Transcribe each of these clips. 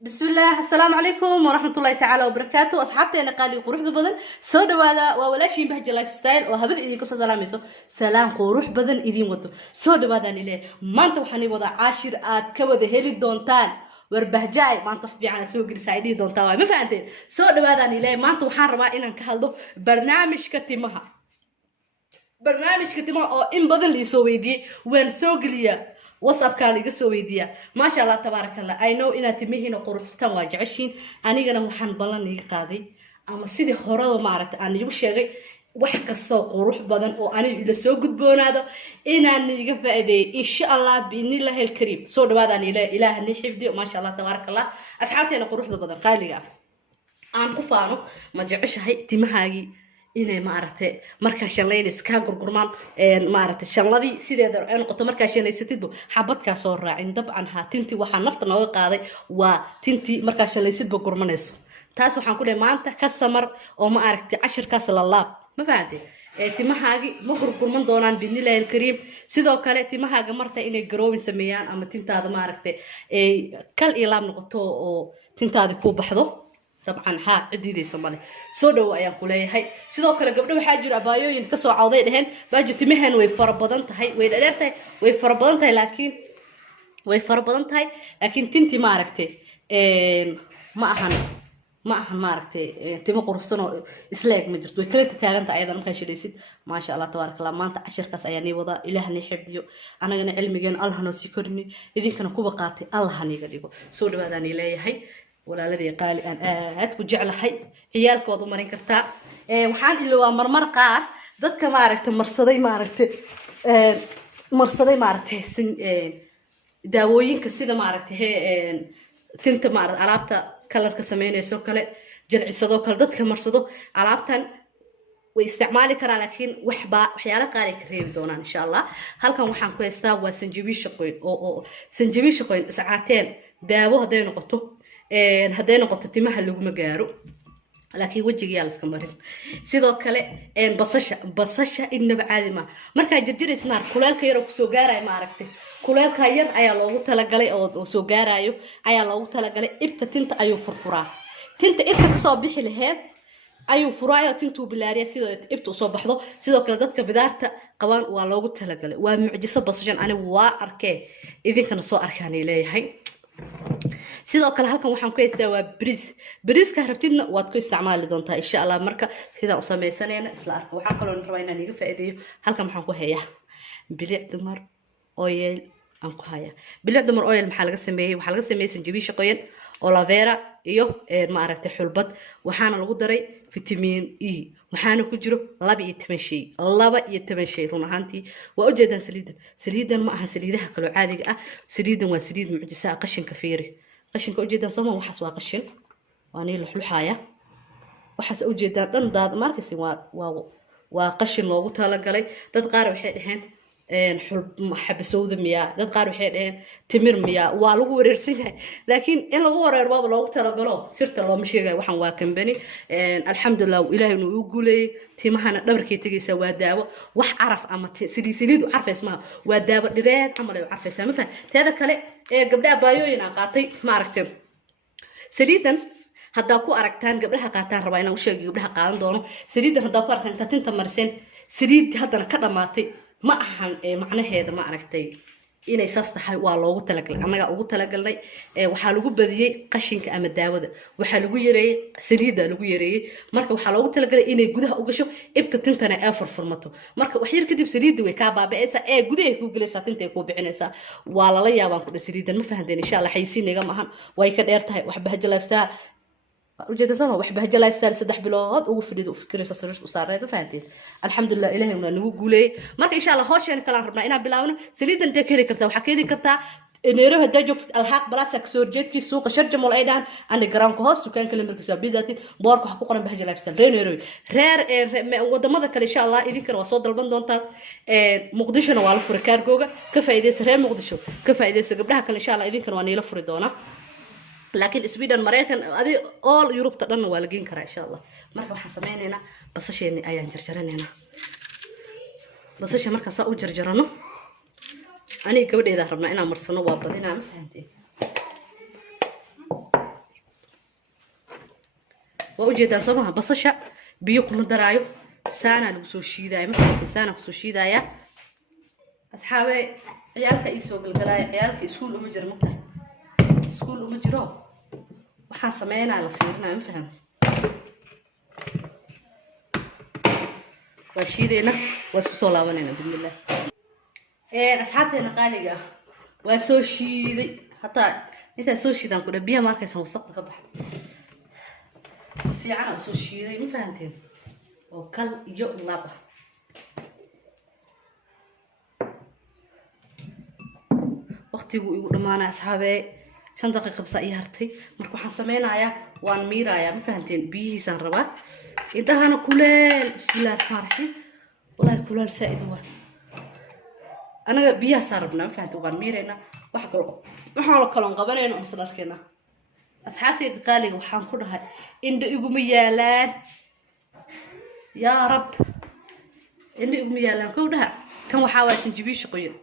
بسم الله السلام عليكم ورحمة الله تعالى وبركاته أصحابتي أنا قالي قروح بدن سود هذا ولا شيء بهج لايف ستايل وهبد إذا كسر سلاميسو سلام قروح بدن إذا ودو سود هذا نيله ما أنت وحني وضع عاشر كود هلي دونتان وربهجاي ما أنت في عنا سوق السعيدي دونتان ما فهمتين سود هذا نيله ما أنت وحن ربع إن كهالدو برنامج كتمها أو إن بدن لي سويدي وين سوق ليه وصف كالي قصو ويديا ما شاء الله تبارك الله I know إن تمهين قرصتان واجعشين أنا جنا وحن بلاني قاضي أما سيدي خراب ما عرفت أنا يوش شيء وحك السوق وروح بدن وأنا إذا سوق بون هذا إن أنا يقف إن شاء الله بإذن الله الكريم صور بعد أن إله إني حفظي وما شاء الله تبارك الله أصحابتي أنا قروح بدن قالي أنا قفانو ما جعش هاي تمهاي inay maaragtay markaa shanlaynays ka gurgurmaan maaragtay shanladii sideeda ay noqoto markaa shanlaysatid xabadka soo raacin dabcan ha tinti waxa nafta nooga qaaday waa tinti markaa shanlaysid ba gurmanayso taas waxaan ku leeyahay maanta ka samar oo ma aragtay 10kaas la laab ma fahanteen timahaagi ma gurgurman doonaan bidnillaahil kariim sidoo kale timahaaga marta inay garoowin sameeyaan ama tintaada ma aragtay kal ilaam noqoto oo tintaada ku baxdo طبعا ها عديدي سمالي سودو أيام كلها هاي سيدو كلا قبل بحاجر أبايو ينكسوا عوضي دهن باجو تمهن ويفربضن تهاي ويدرتها ويفربضن تهاي لكن تنتي ما عرفتي ما أهن ما عرفتي تيم قرصنا إسلاك مجرد وكلت تاجنت أيضا ما كانش ليسيد ما شاء الله تبارك الله ما أنت 10 كاس أياني وضع إلهني حفظيو أنا جن علمي جن الله نسيكرني إذا كانوا كوبقاتي الله هنيجريبو سودو هذا نيلاي هاي ولا الذي قال أن أتوجع حي عيالك وضو مرين كرتا وحان اللي هو مرمر قار ضدك ما عرفت مرصدي ما عرفت سن داوين كسيدة ما عرفت هي تنت ما عرفت عرفت كلر كسمين سو كله جرع صدو كل ضدك مرصدو عرفتن واستعمالي كرا لكن وحيالا قاري كريم دونا إن شاء الله هل كان وحان كويستا وسنجبي شقوين أو سنجبي شقوين ساعتين داوه هداي نقطه هداي نقطة تيمها اللي هم جارو لكن وجهي يالس كمرين سيدو كله بصشة إنه بعادي ما مركا جرجير اسمار كلال كيرو سوجارة ما عرفته كلال كير أي الله تلاقي أو سوجارة أيو أي الله تلاقي إبت تنت أيو فرفرا تنت إبت صابح لهاد أيو فرايا تنتو بلاريا سيدو إبت صباح ذو سيدو كلا دتك بدارته قبان والله تلاقي ومعجزة بصشان أنا وأركي إذا كان صو أركاني ليه هاي sidoo kale halkan waxaan ku haystaa waa bariiska rabtidna waad ku isticmaali doontaa insha Allah marka sida u sameeysanayna isla arko waxa kale oo rabaa inaan iga faa'iideeyo halkan waxaan ku hayaa bilic dumar oil aan ku hayaa bilic dumar oil maxaa laga sameeyay sanjabiil qoyan aloe vera iyo ma aragtay xulbad waxaana lagu daray vitamin E waxaana ku jiro 12 shay run ahaantii waa u jeedaan saliidan ma aha saliidaha kale caadiga ah saliidan waa saliid mucjisa qashinka fiiri qashinka u jeedaan soma waxaas waa qashin waana luxluxaya waxaas u jeedaan dhan daad markasi waa qashin loogu talagalay dad qaar waxay dhaheen حبسوذ مياه دad qaar waxay dhaheen timir miyaa waa lagu wareersan yahay laakiin in lagu wareer baaba loogu talagalo sirta loo sheegay waxan waa company alxamdulillah ilaahay inuu u guuleeyay timahana dhabarkay tagaysa waa daawo wax caraf ama saliid carfays ma waa daawo dhireed amal ay carfaysa ma fahad teeda kale gabdhaha baayooyin aan qaatay ma aragtay saliidan hadda ku aragtaan gabdhaha qaataan rabaa inaan u sheego gabdhaha qaadan doono saliidan hadda ku aragtaan tinta marsan saliid haddana ka dhamaatay ما أحن معناه هذا ما عرفتي إني ساستحي والله تلاقي أنا أقول تلاقي وحلو بديه قشنك أم الداود وحلو يري سريدة لو يري مركب وحلو تلاقي إني جودها أوجشوا تنتنا آفر فرمته مركب وحير كده بسريدة وكعبة بأسا جودها جوجل ساتنتي كوب بعنسا ولا لا يابان كده سريدة ما فهمتني إن شاء الله حيسين يا جماعة ويكاد إرتاح وحبها جلسة وجد زمان وحبها جلايف ستايل 3 bilood ugu fadhido fikiraysa sariirta u saareedo fahanteen alxamdulillah ilaahay una nagu guulay marka insha Allah hoosheen kala rabnaa inaan bilaawno saliidan ta keenay kartaa waxa keedi kartaa neero hada joogtid alxaq balaasak soo jeedkii suuqa sharjamol ay dhahan aan garaanka hoos dukaanka lambarkiisa bidaati boorka waxa ku qoran bahja lifestyle reer wadamada kale insha Allah idin kara waa soo dalban doontaa muqdisho waa la furi kaargooga ka faa'iideysa reer muqdisho ka faa'iideysa gabdhaha kale insha Allah idin kara waa neela furi doona لكن سويدن مريتن هذه all يوروب تدرنا والجين كرا إن شاء الله مركب حسمين هنا بس شيء أيان جرجرنا هنا بس شيء مركب صاو جرجرنا أنا قبل إذا ربنا أنا مرسنا وابد هنا ما فهمتي وأجدان صباح بصشة بيوكم درايو سانا لبسوشيدا مثلا سانا بسوشيدا يا أصحابي عيالك يسوق القلاية عيالك يسكول ومجر مطلع يسكول ومجرو waxaan sameynaa la fiirinaa ma fahan waa shiideena waa isku soo laabanayna bismillah asxaabteena qaaliga waa soo shiiday hataa inta soo shiidan ku dhabiya markaysan wasaqda ka baxay si fiican oo soo shiiday ma fahanteen oo kal iyo laba waqtigu igu dhamaanay asxaabey 5 daqiiqo bas ay hartay marka waxaan sameynayaa waan miirayaa ma fahanteen biyihiisan rabaa indhahana kuleel bismillaahir rahmaanir rahiim wallahi kuleel saaid waa anaga biyaha saarabna ma fahanteen waan miireena waxaan la kaloon qabanayna maslarkeena asxaabteeda qaaliga waxaan ku dhahay indha iguma yaalaan yaa rab indha iguma yaalaan kow dhaha kan waxa waa sanjibiil qoyan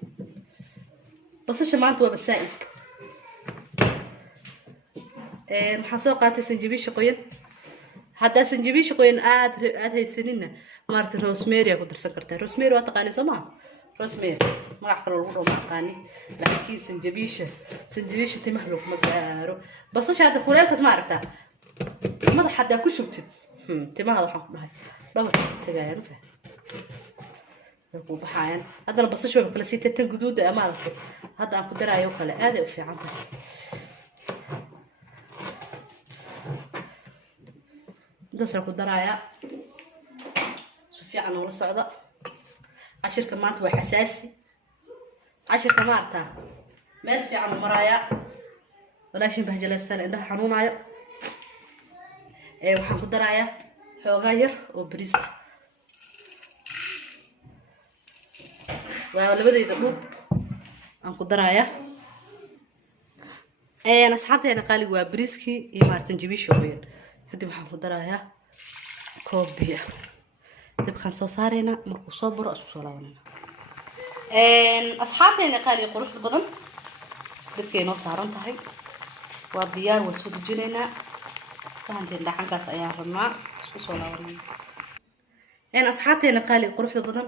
basasha maanta waa basaaid waxaan soo qaatay sanjibiil qoyan hadda sanjibiil qoyan aad haysanina maartay rosemary ku darsan kartaa rosemary waa taqaanay Soomaa rosemary magac kale lagu dhaw maqaani laakiin sanjibiil timaha lagu magaaro basasha hadda kuleelkaas ma aragtaa madax hadda ku shubtid timaha waxaan ku dhahay dhabar tagayaan fa ku baxayaan hadana basasha waa kala siitay tan guduud ama aragtay hadda aan ku daraayo kale aad ay u fiican tahay دسر كدرايا سفيا عن ولا صعدة عشر كمان تبغى حساسي عشر كمان تا ما يرفع عن مرايا ولا شيء بهجة لفستان عندها حنون عيا وحن كدرايا حوغاير وبريز ولا بدي يدبوب عن كدرايا أنا أصحابتي أنا قالوا وبريزكي يمارتن جبي شوية kadib waxaan ku darayaa koob biyo dabkan soo saarayna markuu soo baro isku soo laabanayna asxaabteena qaali qurux badan dabkay noo saaran tahay waa diyaar waa soo dejinaynaa fahanteen dhaxankaas ayaa rabnaa isku soo laabanayna asxaabteena qaali qurux badan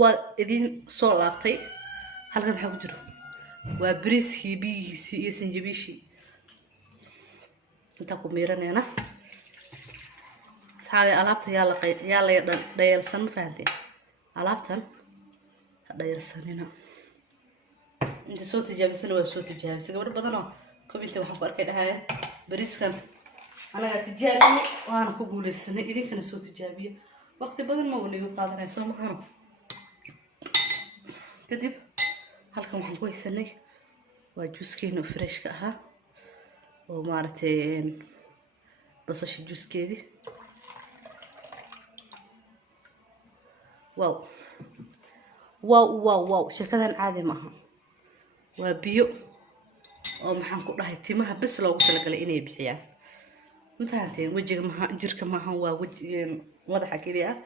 waa idin soo laabtay halkan waxa ku jiro waa bariiskii biyihiisii iyo sanjabiishii inta ku miiranayna صحابي ألعبت يلا دايرسن ما فهمتي ألعبتن دايرسن هنا أنت صوتي جابسنا ولا صوتي جابس قبل بدنا كميت وحنا فرقنا هاي بريس كان أنا قلت جابي وأنا كقول السنة إذا كان صوتي جابية وقت بدل ما ولي وقادر يسوي معنا كذب هلكم وحنا كويس سنة وجوز كينو فريش كها ومارتين بس أشي جوز كذي واو واو واو واو شكلها عادي معها وبيو ومحن كلها تيمها بس لو قلت لك لإني بحياة ما فهمتين وجهك معها جرك معها ووجه واضحة كذا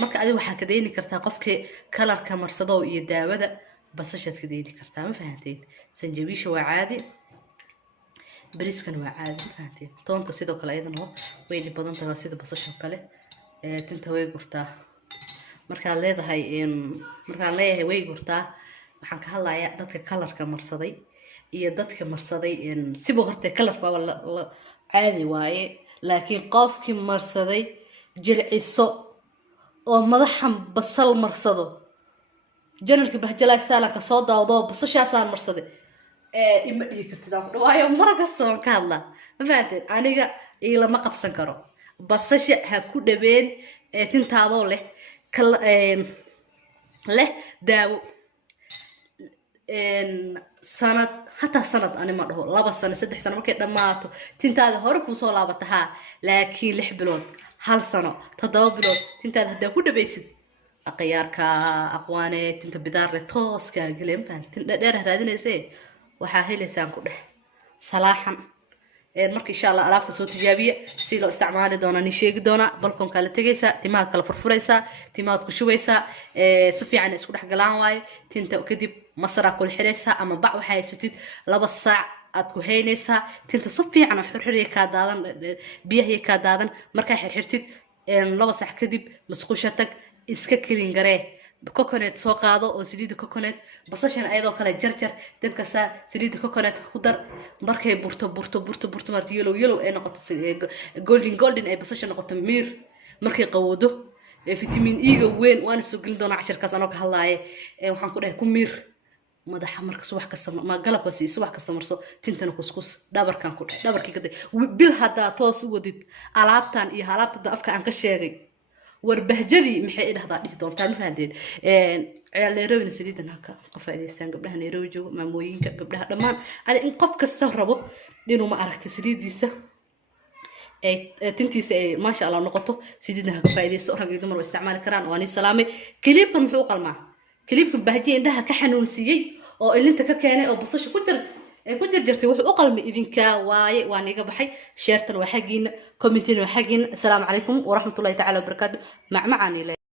marka adiga waxa ka deeyni kartaa qofka kalarka marsado iyo daawada basashad ka deeyni kartaa ma fahanteen sanjabiisha waa caadi bariiskan waa caadi ma fahanteen toonta sidoo kale ayadana way badan tahay sida basasha kale tinta way gurtaa markaan leeyahay way gurtaa waxaan ka hadlayaa dadka kalarka marsaday iyo dadka marsaday siba horta kalarka waa caadi waaye laakiin qofkii marsaday jilciso oo madaxan basal marsado janalka bahja lifestyle ka soo daawdo basashaasaan marsaday ima dhigi kartid aan dhawaayo mar kasta oo ka hadla ma fahanteen aniga ilama qabsan karo basasha ha ku dhabeen tintaadoo leh له داو سنة حتى سنة أنا ما له لابد سنة 6 سنة ممكن دماته تنتهي هرب وصل لابتها لكن لح بلود هل سنة تضاو بلود تنتهي هدا كده بيسد أقيارك أقواني تنتهي بدار لتوس كقلم فان تنتهي هذين إزاي وحاهي لسان كده صلاحا marka insha Allah alaabta soo tijaabiye si loo isticmaali doono ni sheegi doona balkoon kala tagaysa timaad kala furfuraysa timaad ku shubaysa si fiican isku dhex galaan way tinta kadib masara kul xiraysa ama bac waxa haysatid 2 saac aad ku haynaysaa tinta si fiican oo xirxiraya kaa daadan biyaha kaa daadan markaa xirxirtid 2 sac kadib musqusha tag iska kelin garee coconut soo qaado oo saliida coconut basashan ayadoo kale jarjar dabka saa saliida coconut ku dar markay burto marti yellow ay noqoto golden ay basasha noqoto mir markay qawoodo vitamin E ga weyn waan soo gelin doonaa casharkaas anoo ka hadlaaye waxaan ku dhahay ku mir madaxa marka subax kasta ma galabka si subax kasta marso tintana kuskus dhabarkan ku dhabarkii ka day bil hada toos u wadid alaabtan iyo alaabta afka aan ka sheegay warbahjadii maxay idhahdaa dhihi doontaa ma fahanteen Nairobi saliidan halka qof faa'iideystaan gabdhaha Nairobi joogo maamooyinka gabdhaha dhamaan ali in qof kasta rabo inuu ma aragtay saliidiisa tintiisa ay ma sha Allah noqoto saliidan halka faa'iideyso rag iyo dumar isticmaali karaan waani salaamay kliibkan muxuu qalmaa kliibkan bahjiye indhaha ka xanuunsiiyay oo ilinta ka keenay oo basasha ku jirtay wuxuu u qalmay idinka waaye waan iga baxay sheertan waa xaqiina commentina waa xaqiina assalaamu calaykum wa rahmatullahi ta'ala wa barakaatuh macmacaani